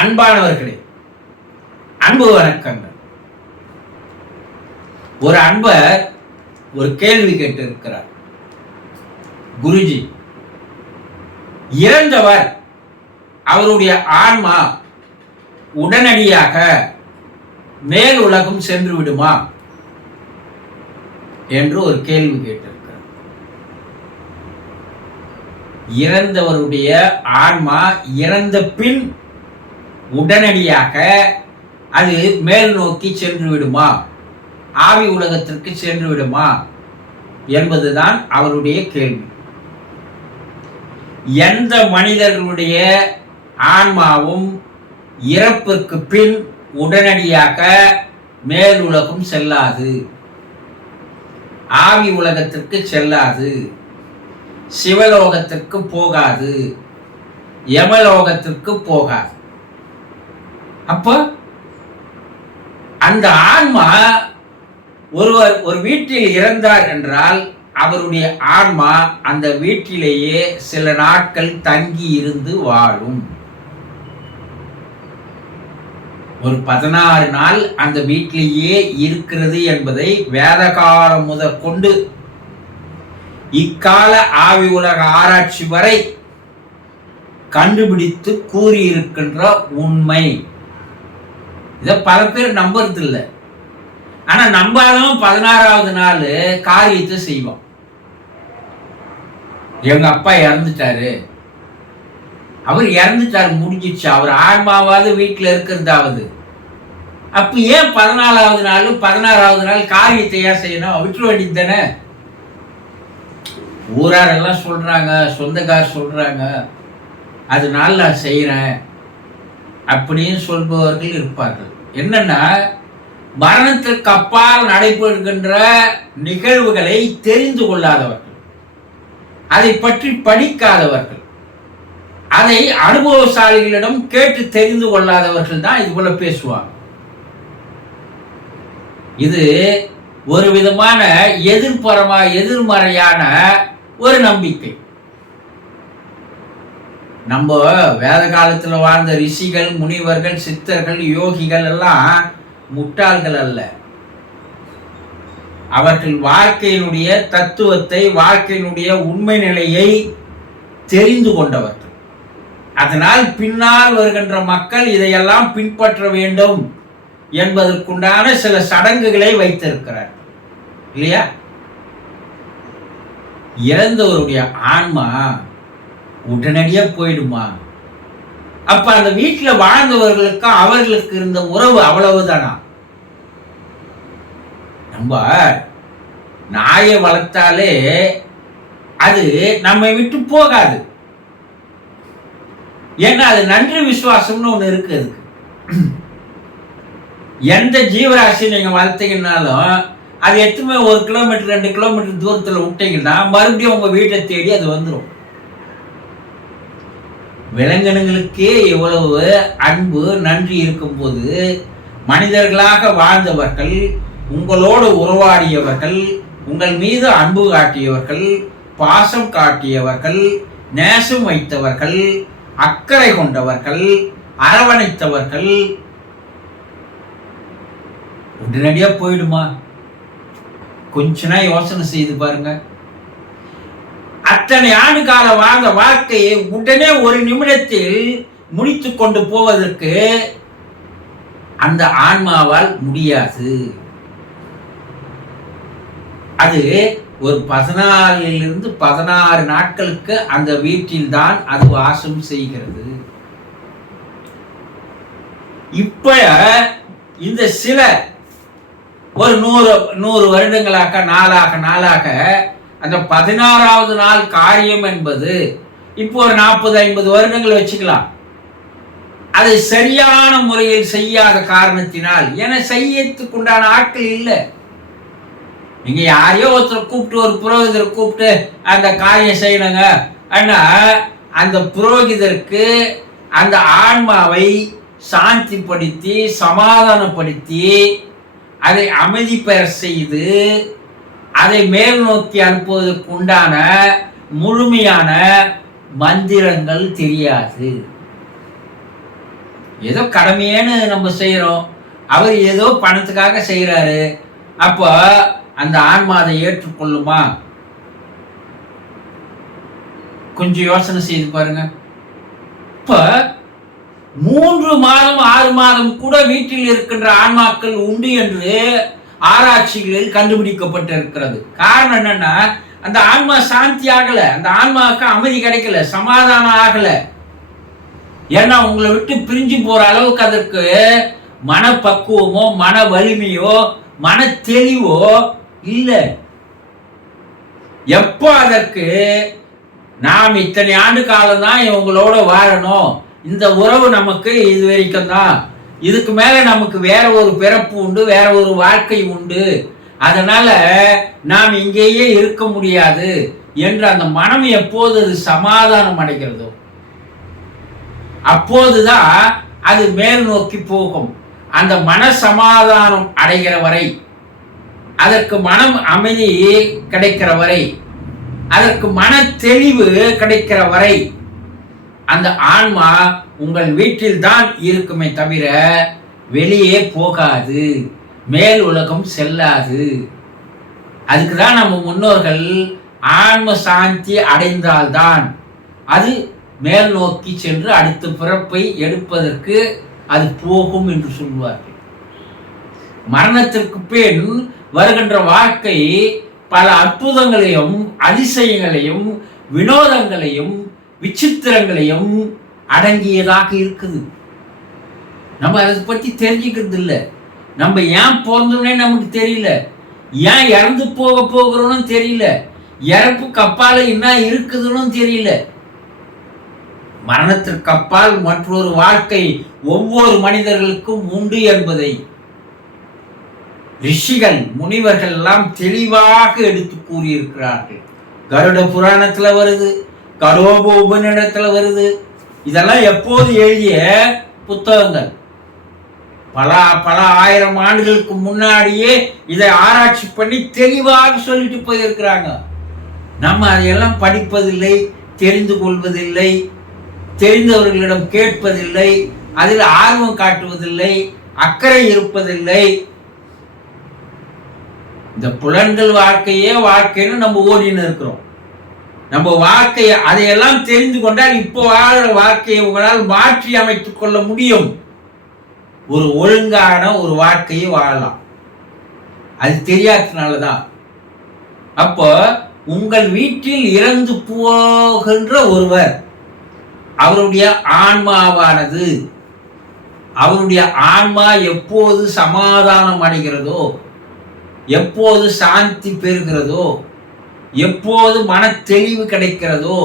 அன்பானவர்களே, அன்பு வணக்கங்கள். ஒரு அன்பர் ஒரு கேள்வி கேட்டிருக்கிறார். குருஜி, இறந்தவர் அவருடைய ஆன்மா உடனடியாக மேல் உலகம் சென்று விடுமா என்று ஒரு கேள்வி கேட்டிருக்கிறார். இறந்தவருடைய ஆன்மா இறந்த பின் உடனடியாக அது மேல் நோக்கி சென்று விடுமா, ஆவி உலகத்திற்கு சென்று விடுமா என்பதுதான் அவருடைய கேள்வி. எந்த மனிதர்களுடைய ஆன்மாவும் இறப்புக்கு பின் உடனடியாக மேல் உலகம் செல்லாது, ஆவி உலகத்திற்கு செல்லாது, சிவலோகத்திற்கு போகாது, யமலோகத்திற்கு போகாது. அப்போ அந்த ஆன்மா ஒருவர் ஒரு வீட்டில் இறந்தார் என்றால் அவருடைய ஆன்மா அந்த வீட்டிலேயே சில நாட்கள் தங்கி இருந்து வாழும். ஒரு 16 நாள் அந்த வீட்டிலேயே இருக்கிறது என்பதை வேத காலம் முதற்கொண்டு இக்கால ஆவி உலக ஆராய்ச்சி வரை கண்டுபிடித்து கூறியிருக்கின்ற உண்மை. இதை பல பேர் நம்புறது இல்லை. ஆனா நம்பாலும் 16வது நாள் காரியத்தை செய்வோம். எங்க அப்பா இறந்துட்டாரு, அவர் இறந்துட்டாரு, முடிஞ்சிச்சு, அவர் ஆன்மாவாவது வீட்டில் இருக்கிறதாவது. அப்ப ஏன் 14வது நாள் 16வது நாள் காரியத்தை ஏன் செய்யணும்? விட்டுற வேண்டியது தானே. ஊராரெல்லாம் சொல்றாங்க, சொந்தக்கார் சொல்றாங்க, அதனால நான் செய்யறேன் அப்படின்னு சொல்பவர்கள் இருப்பார்கள். என்னன்னா, மரணத்திற்கு அப்பால் நடைபெறுகின்ற நிகழ்வுகளை தெரிந்து கொள்ளாதவர்கள், அதை பற்றி படிக்காதவர்கள், அதை அனுபவசாலிகளிடம் கேட்டு தெரிந்து கொள்ளாதவர்கள் தான் இது போல பேசுவாங்க. இது ஒரு விதமான எதிர்மறையான ஒரு நம்பிக்கை. நம்ம வேத காலத்துல வாழ்ந்த ரிஷிகள், முனிவர்கள், சித்தர்கள், யோகிகள் எல்லாம் முட்டாள்கள் அல்ல. அவர்கள் வாழ்க்கையினுடைய தத்துவத்தை, வாழ்க்கையினுடைய உண்மை நிலையை தெரிந்து கொண்டவர்கள். அதனால் பின்னால் வருகின்ற மக்கள் இதையெல்லாம் பின்பற்ற வேண்டும் என்பதற்குண்டான சில சடங்குகளை வைத்திருக்கிறார் இல்லையா? இறந்தவருடைய ஆன்மா உடனடியா போயிடுமா? அப்ப அந்த வீட்டுல வாழ்ந்தவர்களுக்கு அவர்களுக்கு இருந்த உறவு அவ்வளவுதானா? நம்ம நாயை வளர்த்தாலே அது நம்மை விட்டு போகாது. ஏன்னா அது நன்றி விசுவாசம்னு ஒண்ணு இருக்கு. அதுக்கு எந்த ஜீவராசி நீங்க வளர்த்தீங்கன்னாலும் அது எத்துமே 1 கிலோமீட்டர் 2 கிலோமீட்டர் தூரத்துல விட்டீங்கன்னா மறுபடியும் உங்க வீட்டை தேடி அது வந்துடும். விலங்கினங்களுக்கே எவ்வளவு அன்பு நன்றி இருக்கும்போது, மனிதர்களாக வாழ்ந்தவர்கள், உங்களோடு உறவாடியவர்கள், உங்கள் மீது அன்பு காட்டியவர்கள், பாசம் காட்டியவர்கள், நேசம் வைத்தவர்கள், அக்கறை கொண்டவர்கள், அரவணைத்தவர்கள் உடனடியா போயிடுமா? கொஞ்ச நாள் யோசனை செய்து பாருங்க. அத்தனை ஆண்டு கால வாழ்ந்த வாழ்க்கையை உடனே ஒரு நிமிடத்தில் முடித்து கொண்டு போவதற்கு அந்த ஆன்மாவால் முடியாது. அது ஒரு 14 16 நாட்களுக்கு அந்த வீட்டில் தான் அது வாசம் செய்கிறது. இப்ப இந்த சில ஒரு 100 வருடங்களாக நாளாக அந்த 16வது நாள் காரியம் என்பது இப்போ ஒரு 40-50 வருடங்கள் வச்சுக்கலாம். அதை சரியான முறையில் செய்யாத காரணத்தினால், ஏன்னா செய்யறதுக்கு உண்டான ஆட்கள் இல்லை. நீங்க யாரையோ ஒருத்தர் கூப்பிட்டு, ஒரு புரோகிதரை கூப்பிட்டு அந்த காரியம் செய்யணுங்க ஆனா அந்த புரோகிதருக்கு அந்த ஆன்மாவை சாந்திப்படுத்தி சமாதானப்படுத்தி அதை அமைதி பெற செய்து அதை மேல் நோக்கி அனுப்புவதற்கு உண்டான முழுமையான மந்திரங்கள் தெரியாது. ஏதோ கடமையேன்னு நம்ம செய்கிறோம், அவர் ஏதோ பணத்துக்காக செய்கிறாரு. அப்போ அந்த ஆன்மா அதை ஏற்றுக்கொள்ளுமா? கொஞ்சம் யோசனை செய்து பாருங்க. இப்ப 3 மாதம் 6 மாதம் கூட வீட்டில் இருக்கின்ற ஆன்மாக்கள் உண்டு என்று ஆராய்ச்சிகளில் கண்டுபிடிக்கப்பட்டிருக்கிறது. காரணம் என்னன்னா, அந்த ஆன்மா சாந்தி ஆகல, அந்த ஆன்மாவுக்கு அமைதி கிடைக்கல, சமாதானம் ஆகல. ஏன்னா உங்களை விட்டு பிரிஞ்சு போற அளவுக்கு அதற்கு மனப்பக்குவமோ மன வலிமையோ மன தெளிவோ இல்லை. எப்போ அதற்கு நாம் இத்தனை ஆண்டு காலம் தான் இவங்களோட வாழணும், இந்த உறவு நமக்கு இது வரைக்கும் தான், இதுக்கு மேல நமக்கு வேற ஒரு பிறப்பு உண்டு, வேற ஒரு வாழ்க்கை உண்டு, அதனால நாம் இங்கேயே இருக்க முடியாது என்று அந்த மனம் எப்போது அது சமாதானம் அடைகிறதோ அப்போதுதான் அது மேல் நோக்கி போகும். அந்த மன சமாதானம் அடைகிற வரை, அதற்கு மனம் அமைதி கிடைக்கிற வரை, அதற்கு மன தெளிவு கிடைக்கிற வரை அந்த ஆன்மா உங்கள் வீட்டில் தான் இருக்குமே தவிர வெளியே போகாது, மேல் உலகம் செல்லாது. அதுக்கு தான் நம்ம முன்னோர்கள் ஆன்ம சாந்தி அடைந்தால்தான் அது மேல் நோக்கி சென்று அடுத்த பிறப்பை எடுப்பதற்கு அது போகும் என்று சொல்வார்கள். மரணத்திற்கு பின் வருகின்ற வாழ்க்கை பல அற்புதங்களையும் அதிசயங்களையும் வினோதங்களையும் விசித்திரங்களையும் அடங்கியதாக இருக்குது. நம்ம அதை பற்றி தெரிஞ்சுக்கிறது இல்லை. நம்ம ஏன் பிறந்தோம்னே நமக்கு தெரியல, ஏன் இறந்து போக போகிறோம்னு தெரியல, இறப்புக்கு அப்பால என்ன இருக்குதுன்னு தெரியல. மரணத்திற்கு அப்பால் மற்றொரு வாழ்க்கை ஒவ்வொரு மனிதர்களுக்கும் உண்டு என்பதை ரிஷிகள் முனிவர்கள் எல்லாம் தெளிவாக எடுத்து கூறியிருக்கிறார்கள். கருட புராணத்துல வருது, கடோப உபநிடத்துல வருது. இதெல்லாம் எப்போது எழுதிய புத்தகங்கள். பல பல ஆயிரம் ஆண்டுகளுக்கு முன்னாடியே இதை ஆராய்ச்சி பண்ணி தெளிவாக சொல்லிட்டு போயிருக்கிறாங்க. நம்ம அதையெல்லாம் படிப்பதில்லை, தெரிந்து கொள்வதில்லை, தெரிந்தவர்களிடம் கேட்பதில்லை, அதில் ஆர்வம் காட்டுவதில்லை, அக்கறை இருப்பதில்லை. இந்த புலன்கள் வாழ்க்கையே வாழ்க்கைன்னு நம்ம ஓடின்னு இருக்கிறோம். நம்ம வாழ்க்கையை அதையெல்லாம் தெரிந்து கொண்டால் இப்போ வாழ்கிற வாழ்க்கையை உங்களால் மாற்றி அமைத்துக் கொள்ள முடியும். ஒரு ஒழுங்கான ஒரு வாழ்க்கையை வாழலாம். அது தெரியாதனாலதான். அப்போ உங்கள் வீட்டில் இறந்து போகின்ற ஒருவர், அவருடைய ஆன்மாவானது, அவருடைய ஆன்மா எப்போது சமாதானம் அடைகிறதோ, எப்போது சாந்தி பெறுகிறதோ, எப்போது மன தெளிவு கிடைக்கிறதோ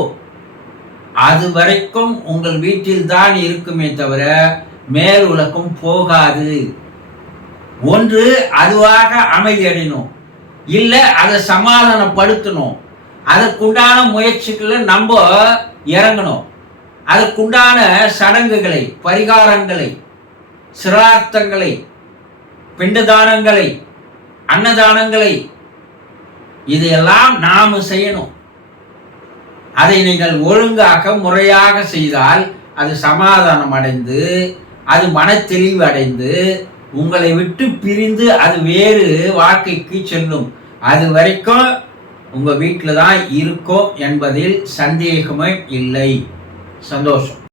அது வரைக்கும் உங்கள் வீட்டில் தான் இருக்குமே தவிர மேல் உலகம் போகாது. ஒன்று அதுவாக அமைதி அடையணும், இல்லை அதை சமாதானப்படுத்தணும். அதற்குண்டான முயற்சிகளை நம்ம இறங்கணும். அதற்குண்டான சடங்குகளை, பரிகாரங்களை, சிரார்த்தங்களை, பிண்டதானங்களை, அன்னதானங்களை இதையெல்லாம் நாம் செய்யணும். அதை நீங்கள் ஒழுங்காக முறையாக செய்தால் அது சமாதானம் அடைந்து, அது மன தெளிவு அடைந்து, உங்களை விட்டு பிரிந்து அது வேறு வாழ்க்கைக்கு செல்லும். அது வரைக்கும் உங்க வீட்டில் தான் இருக்கும் என்பதில் சந்தேகமே இல்லை. சந்தோஷம்.